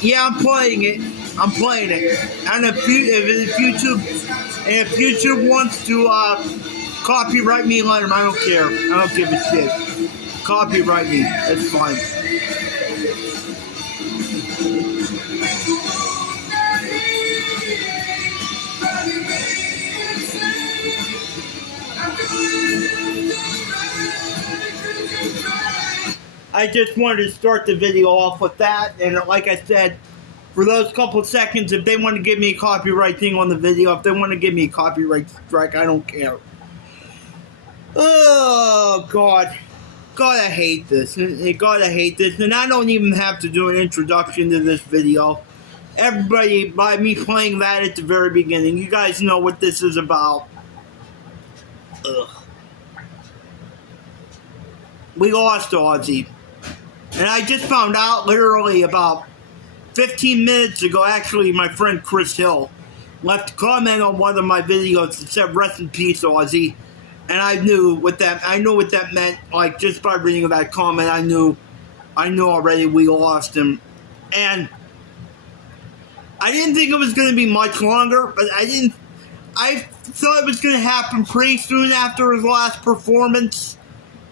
Yeah, I'm playing it. I'm playing it. And if YouTube wants to copyright me, let them. I don't care. I don't give a shit. Copyright me. That's fine. I just wanted to start the video off with that, and like I said, for those couple seconds, if they want to give me a copyright thing on the video, if they want to give me a copyright strike, I don't care. Oh, God. God, I hate this. God, I hate this. And I don't even have to do an introduction to this video. Everybody, by me playing that at the very beginning, you guys know what this is about. Ugh. We lost Ozzy. And I just found out literally about 15 minutes ago, actually, my friend Chris Hill left a comment on one of my videos that said, "Rest in peace, Ozzy." And I knew what that meant. Like, just by reading that comment, I knew already we lost him. And I didn't think it was going to be much longer, but I thought it was going to happen pretty soon after his last performance.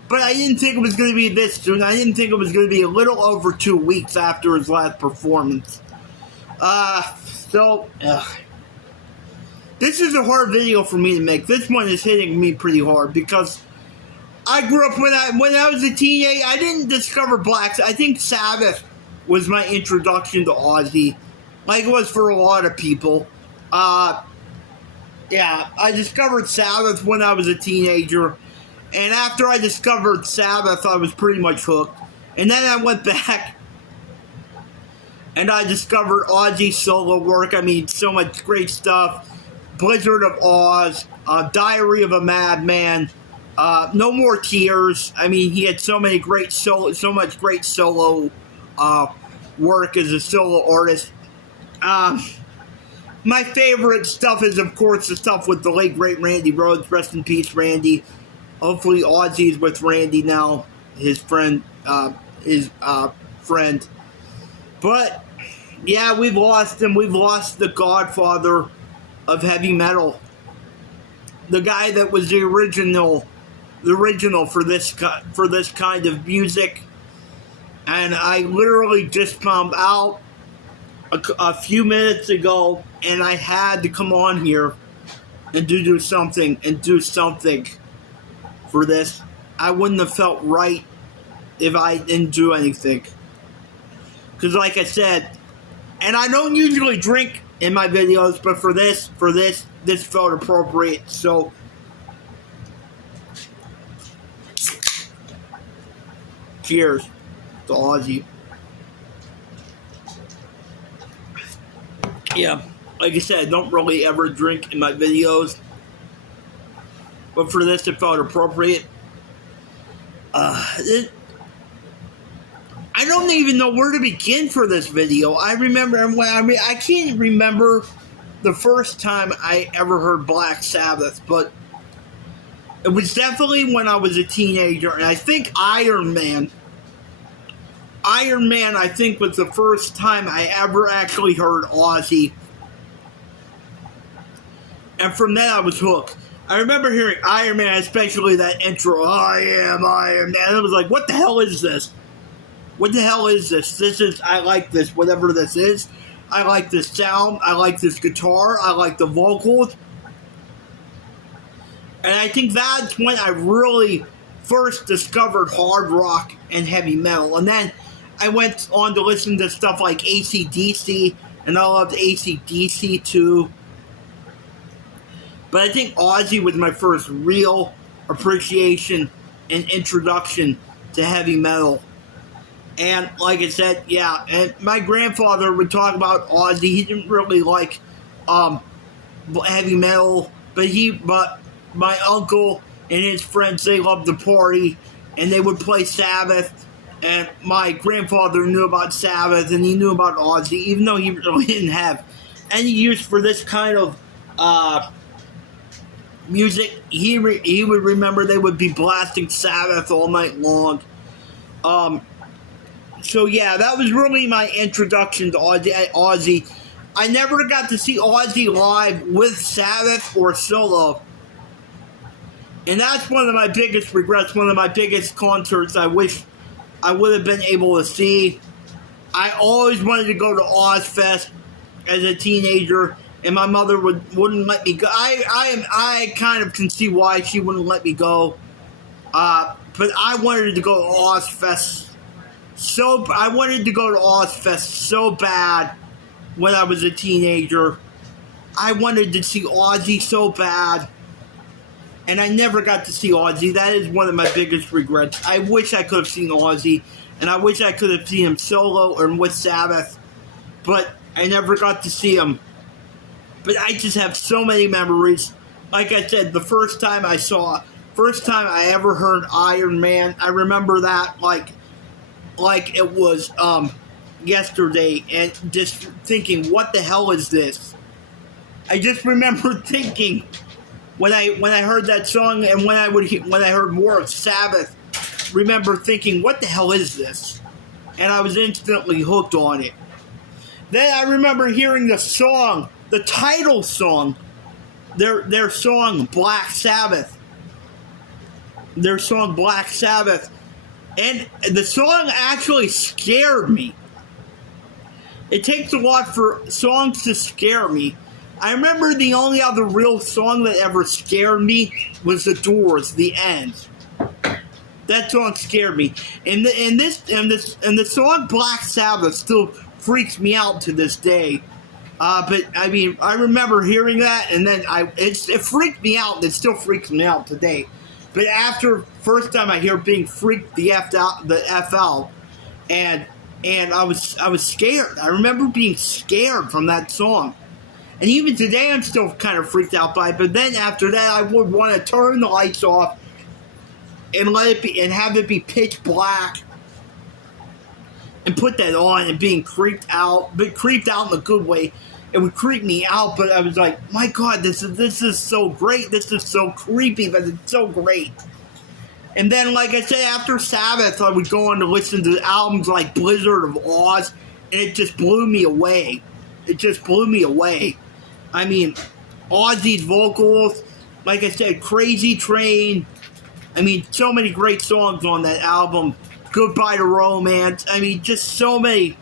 But I didn't think it was going to be this soon. I didn't think it was going to be a little over 2 weeks after his last performance. This is a hard video for me to make. This one is hitting me pretty hard because I grew up when I was a teenager. I didn't discover Black. I think Sabbath was my introduction to Ozzy, like it was for a lot of people. Yeah, I discovered Sabbath when I was a teenager. And after I discovered Sabbath, I was pretty much hooked. And then I went back and I discovered Ozzy's solo work. I mean, so much great stuff. Blizzard of Oz, Diary of a Madman, No More Tears. I mean, he had so much great solo work as a solo artist. My favorite stuff is, of course, the stuff with the late great Randy Rhoads. Rest in peace, Randy. Hopefully, Ozzy's with Randy now, his friend, friend. But yeah, we've lost him. We've lost the godfather of heavy metal, the guy that was the original for this kind of music. And I literally just found out a few minutes ago, and I had to come on here and do something for this. I wouldn't have felt right if I didn't do anything. Because like I said, and I don't usually drink in my videos, but for this felt appropriate. So cheers to Ozzy. Yeah, like I said, I don't really ever drink in my videos, but for this it felt appropriate. I don't even know where to begin for this video. I can't remember the first time I ever heard Black Sabbath, but it was definitely when I was a teenager, and I think Iron Man, I think, was the first time I ever actually heard Ozzy. And from then I was hooked. I remember hearing Iron Man, especially that intro, I am Iron Man. And I was like, what the hell is this? What the hell is this? I like this, whatever this is. I like this sound. I like this guitar. I like the vocals. And I think that's when I really first discovered hard rock and heavy metal. And then I went on to listen to stuff like AC/DC, and I loved AC/DC too. But I think Ozzy was my first real appreciation and introduction to heavy metal. And like I said, yeah, and my grandfather would talk about Ozzy. He didn't really like heavy metal, but my uncle and his friends, they loved to party, and they would play Sabbath. And my grandfather knew about Sabbath, and he knew about Ozzy, even though he really didn't have any use for this kind of music. He would remember they would be blasting Sabbath all night long. So yeah, that was really my introduction to Ozzy. I never got to see Ozzy live with Sabbath or solo. And that's one of my biggest regrets, one of my biggest concerts I wish I would have been able to see. I always wanted to go to Ozzfest as a teenager, and my mother wouldn't let me go. I kind of can see why she wouldn't let me go. But I wanted to go to Ozzfest. I wanted to go to Ozzfest so bad when I was a teenager. I wanted to see Ozzy so bad. And I never got to see Ozzy. That is one of my biggest regrets. I wish I could have seen Ozzy. And I wish I could have seen him solo or with Sabbath. But I never got to see him. But I just have so many memories. Like I said, the first time I ever heard Iron Man, I remember that like it was yesterday, and just thinking, what the hell is this? I just remember thinking when I heard that song, and when I heard more of Sabbath, remember thinking, what the hell is this? And I was instantly hooked on it. Then I remember hearing the song, the title song, their song Black Sabbath. Their song Black Sabbath. And the song actually scared me. It takes a lot for songs to scare me. I remember the only other real song that ever scared me was The Doors, The End. That song scared me. And the song Black Sabbath still freaks me out to this day. But I mean, I remember hearing that, and then it freaked me out, and it still freaks me out today. But after first time I hear being freaked the F out, and I was scared. I remember being scared from that song. And even today, I'm still kind of freaked out by it. But then after that, I would want to turn the lights off and let it be, and have it be pitch black, and put that on, and being creeped out, but creeped out in a good way. It would creep me out, but I was like, my God, this is so great. This is so creepy, but it's so great. And then, like I said, after Sabbath, I would go on to listen to albums like Blizzard of Oz, and it just blew me away. It just blew me away. I mean, Ozzy's vocals, like I said, Crazy Train. I mean, so many great songs on that album. Goodbye to Romance. I mean, just so many.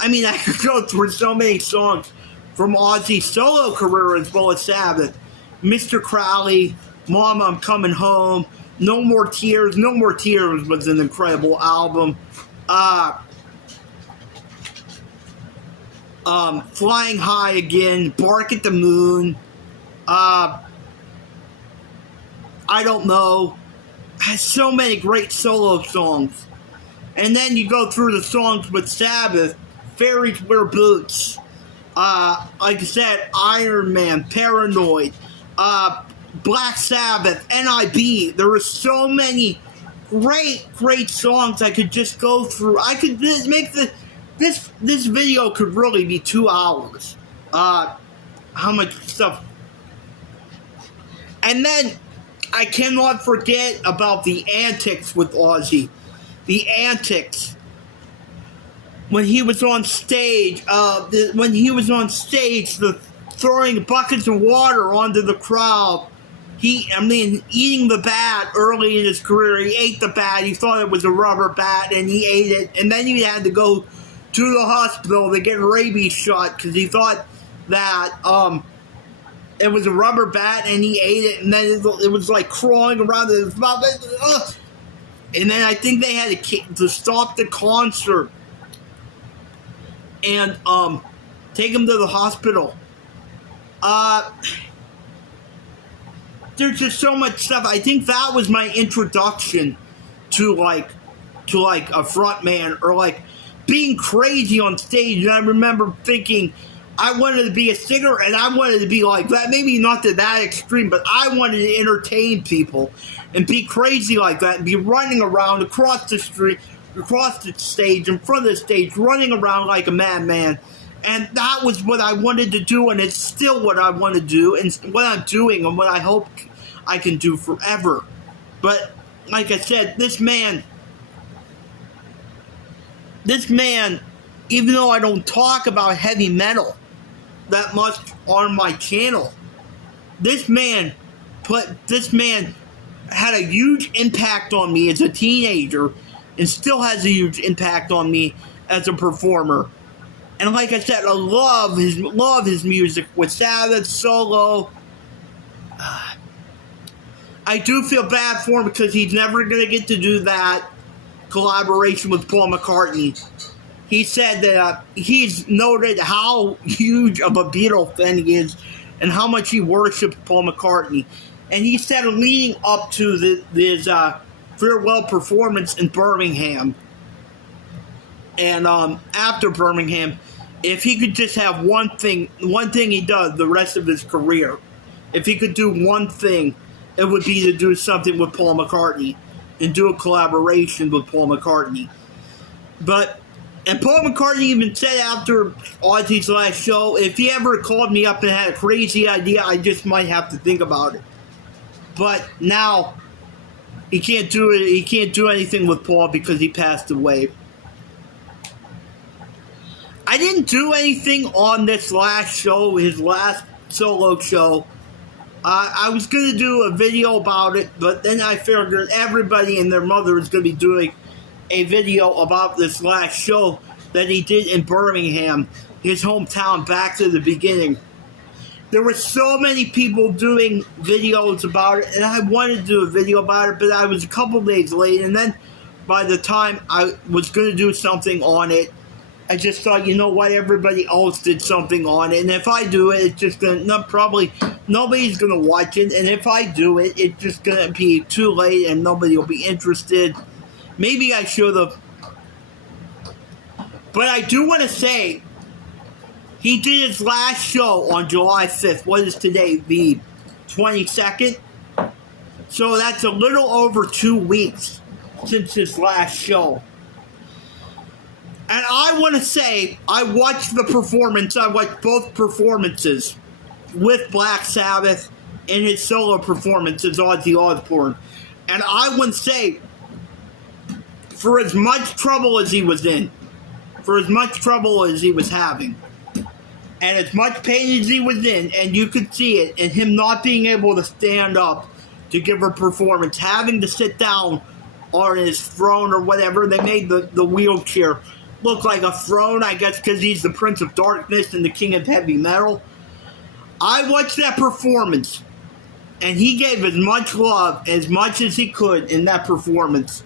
I mean, I could go through so many songs from Ozzy's solo career as well as Sabbath. Mr. Crowley, Mama, I'm Coming Home, No More Tears. No More Tears was an incredible album. Flying High Again, Bark at the Moon. I Don't Know. Has so many great solo songs. And then you go through the songs with Sabbath. Fairies Wear Boots. Like I said, Iron Man, Paranoid. Black Sabbath, NIB. There were so many great songs I could just go through. I could make this video could really be 2 hours. How much stuff. And then I cannot forget about the antics with Ozzy. The antics. When he was on stage, the throwing buckets of water onto the crowd. Eating the bat early in his career. He ate the bat. He thought it was a rubber bat, and he ate it. And then he had to go to the hospital to get rabies shot because he thought that it was a rubber bat, and he ate it. And then it was like crawling around in his mouth. And then I think they had to stop the concert and take him to the hospital. There's just so much stuff. I think that was my introduction to like a front man, or like being crazy on stage. And I remember thinking I wanted to be a singer, and I wanted to be like that. Maybe not to that extreme, but I wanted to entertain people and be crazy like that, and be running around across the street, across the stage, in front of the stage, running around like a madman. And that was what I wanted to do, and it's still what I want to do, and what I'm doing, and what I hope I can do forever. But, like I said, this man, this man, even though I don't talk about heavy metal that much on my channel, this man had a huge impact on me as a teenager and still has a huge impact on me as a performer. And like I said, I love his music with Sabbath, solo. I do feel bad for him because he's never going to get to do that collaboration with Paul McCartney. He said that he's noted how huge of a Beatle fan he is and how much he worships Paul McCartney. And he said leading up to his farewell performance in Birmingham and after Birmingham, if he could just have one thing he does the rest of his career, if he could do one thing, it would be to do something with Paul McCartney and do a collaboration with Paul McCartney. And Paul McCartney even said after Ozzy's last show, if he ever called me up and had a crazy idea, I just might have to think about it. But now, he can't do it. He can't do anything with Paul because he passed away. I didn't do anything on this last show, his last solo show. I was going to do a video about it, but then I figured everybody and their mother is going to be doing a video about this last show that he did in Birmingham, his hometown, back to the beginning. There were so many people doing videos about it, and I wanted to do a video about it, but I was a couple days late, and then by the time I was going to do something on it, I just thought, you know what, everybody else did something on it, and if I do it, it's just going to, probably, nobody's going to watch it, and if I do it, it's just going to be too late, and nobody will be interested. Maybe I should have. But I do want to say, he did his last show on July 5th. What is today? The 22nd? So that's a little over 2 weeks since his last show. And I want to say, I watched the performance. I watched both performances with Black Sabbath and his solo performance as Ozzy Osbourne. And I would say, for as much trouble as he was in, for as much trouble as he was having, and as much pain as he was in, and you could see it, and him not being able to stand up to give a performance, having to sit down on his throne or whatever, they made the wheelchair look like a throne, I guess because he's the Prince of Darkness and the King of Heavy Metal. I watched that performance, and he gave as much love, as much as he could in that performance,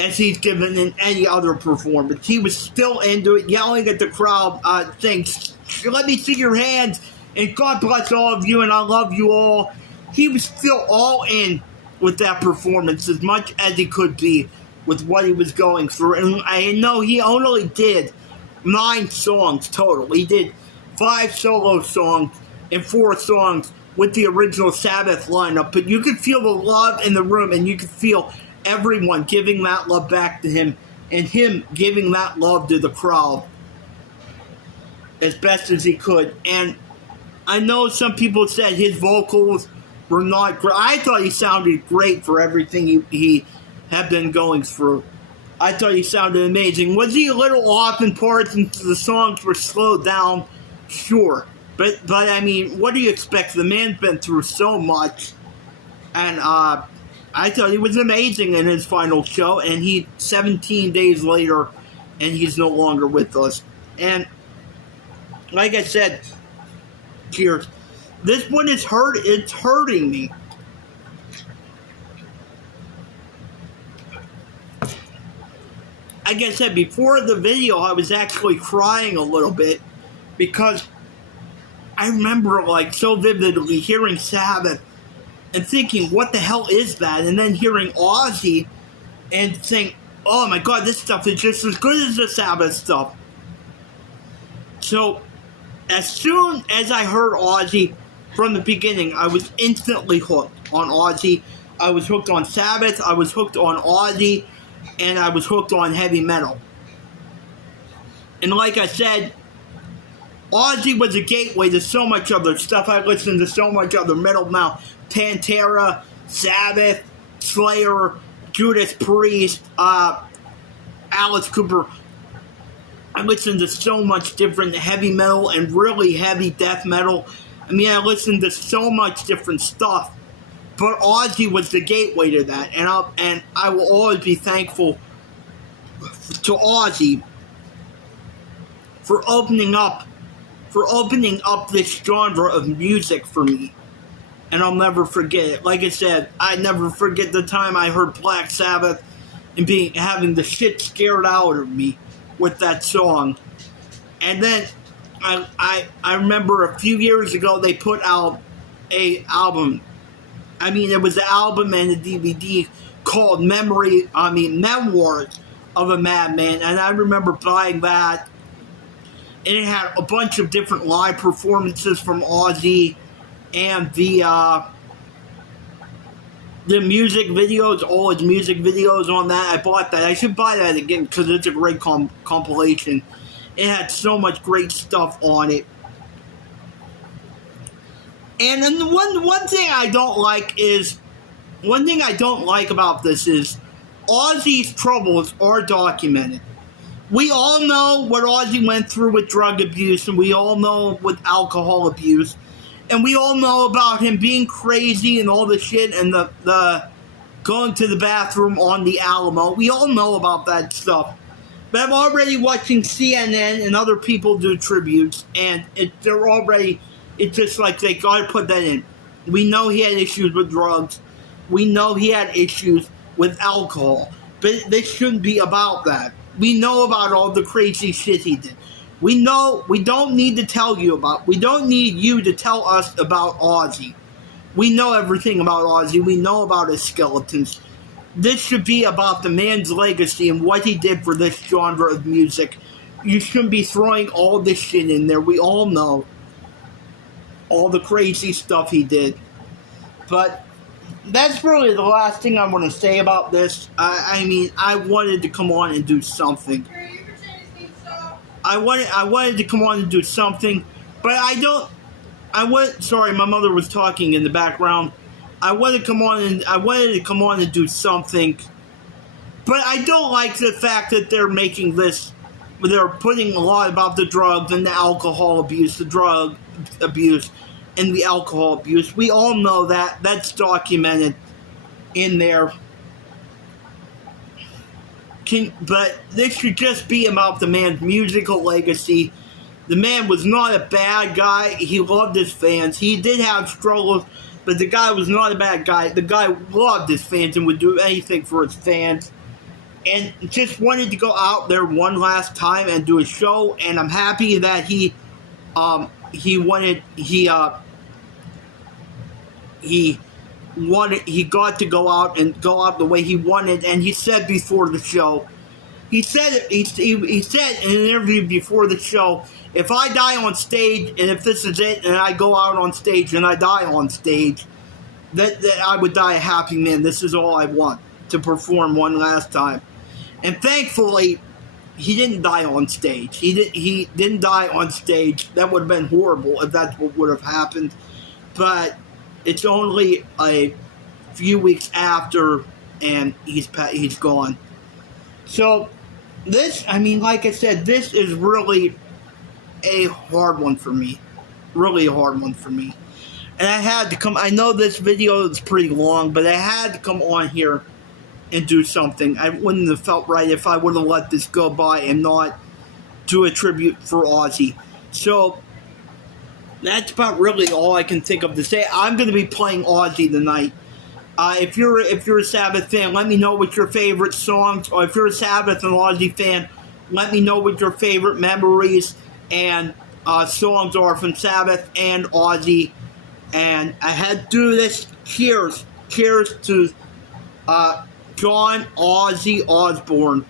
as he's given in any other performance. He was still into it, yelling at the crowd, saying, "Let me see your hands, and God bless all of you, and I love you all." He was still all in with that performance, as much as he could be with what he was going through. And I know he only did 9 songs total. He did 5 solo songs and 4 songs with the original Sabbath lineup, but you could feel the love in the room, and you could feel everyone giving that love back to him, and him giving that love to the crowd as best as he could. And I know some people said his vocals were not great. I thought he sounded great for everything he had been going through. I thought he sounded amazing. Was he a little off in parts and the songs were slowed down? Sure. But I mean, what do you expect? The man's been through so much. And I thought he was amazing in his final show, and 17 days later, and he's no longer with us. And like I said, cheers. This one is it's hurting me. Like I said, before the video, I was actually crying a little bit because I remember, like, so vividly hearing Sabbath and thinking, what the hell is that? And then hearing Ozzy and saying, oh my God, this stuff is just as good as the Sabbath stuff. So, as soon as I heard Ozzy from the beginning, I was instantly hooked on Ozzy. I was hooked on Sabbath, I was hooked on Ozzy, and I was hooked on heavy metal. And like I said, Ozzy was a gateway to so much other stuff. I listened to so much other metal now. Pantera, Sabbath, Slayer, Judas Priest, Alice Cooper. I listened to so much different heavy metal and really heavy death metal. I mean, I listened to so much different stuff. But Ozzy was the gateway to that, and I will always be thankful to Ozzy for opening up this genre of music for me. And I'll never forget it. Like I said, I never forget the time I heard Black Sabbath and having the shit scared out of me with that song. And then I remember a few years ago they put out a album. I mean, it was an album and a DVD called Memoirs of a Madman. And I remember buying that. And it had a bunch of different live performances from Ozzy. And the music videos, all his music videos on that, I bought that. I should buy that again because it's a great compilation. It had so much great stuff on it. And then one thing I don't like about this is Ozzy's troubles are documented. We all know what Ozzy went through with drug abuse, and we all know with alcohol abuse. And we all know about him being crazy and all the shit and the going to the bathroom on the Alamo. We all know about that stuff. But I'm already watching CNN and other people do tributes, and it's just like they gotta put that in. We know he had issues with drugs. We know he had issues with alcohol. But this shouldn't be about that. We know about all the crazy shit he did. We know, we don't need to tell you about, we don't need you to tell us about Ozzy. We know everything about Ozzy. We know about his skeletons. This should be about the man's legacy and what he did for this genre of music. You shouldn't be throwing all this shit in there. We all know all the crazy stuff he did. But that's really the last thing I want to say about this. I mean, I wanted to come on and do something. I wanted to come on and do something, but sorry, my mother was talking in the background. I wanted to come on and do something, but I don't like the fact that they're making this, they're putting a lot about the drugs and the alcohol abuse, the drug abuse and the alcohol abuse. We all know that. That's documented in there. But this should just be about the man's musical legacy. The man was not a bad guy. He loved his fans. He did have struggles, but the guy was not a bad guy. The guy loved his fans and would do anything for his fans. And just wanted to go out there one last time and do a show. And I'm happy that he got to go out the way he wanted. And he said before the show, he said in an interview before the show, if I die on stage, and if this is it, and I go out on stage and I die on stage, that I would die a happy man. This is all I want, to perform one last time. And thankfully, he didn't die on stage. He didn't die on stage. That would have been horrible if that's what would have happened. But it's only a few weeks after, and he's gone. So this, I mean, like I said, this is really a hard one for me. Really a hard one for me. And I had to come, I know this video is pretty long, but I had to come on here and do something. I wouldn't have felt right if I would have let this go by and not do a tribute for Ozzy. So that's about really all I can think of to say. I'm going to be playing Ozzy tonight. If you're a Sabbath fan, let me know what your favorite songs, or if you're a Sabbath and Ozzy fan, let me know what your favorite memories and songs are from Sabbath and Ozzy. And I had to do this. Cheers to John Ozzy Osbourne.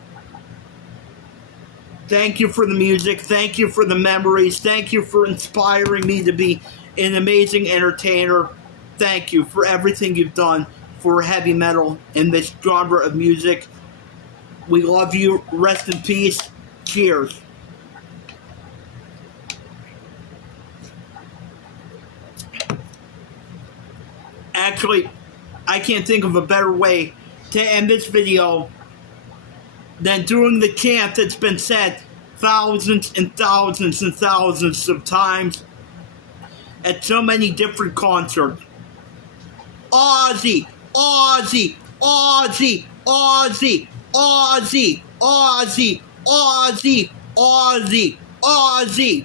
Thank you for the music. Thank you for the memories. Thank you for inspiring me to be an amazing entertainer. Thank you for everything you've done for heavy metal in this genre of music. We love you. Rest in peace. Cheers. Actually, I can't think of a better way to end this video than doing the chant that's been said thousands and thousands and thousands of times at so many different concerts. Ozzy, Ozzy, Ozzy, Ozzy, Ozzy, Ozzy, Ozzy, Ozzy, Ozzy.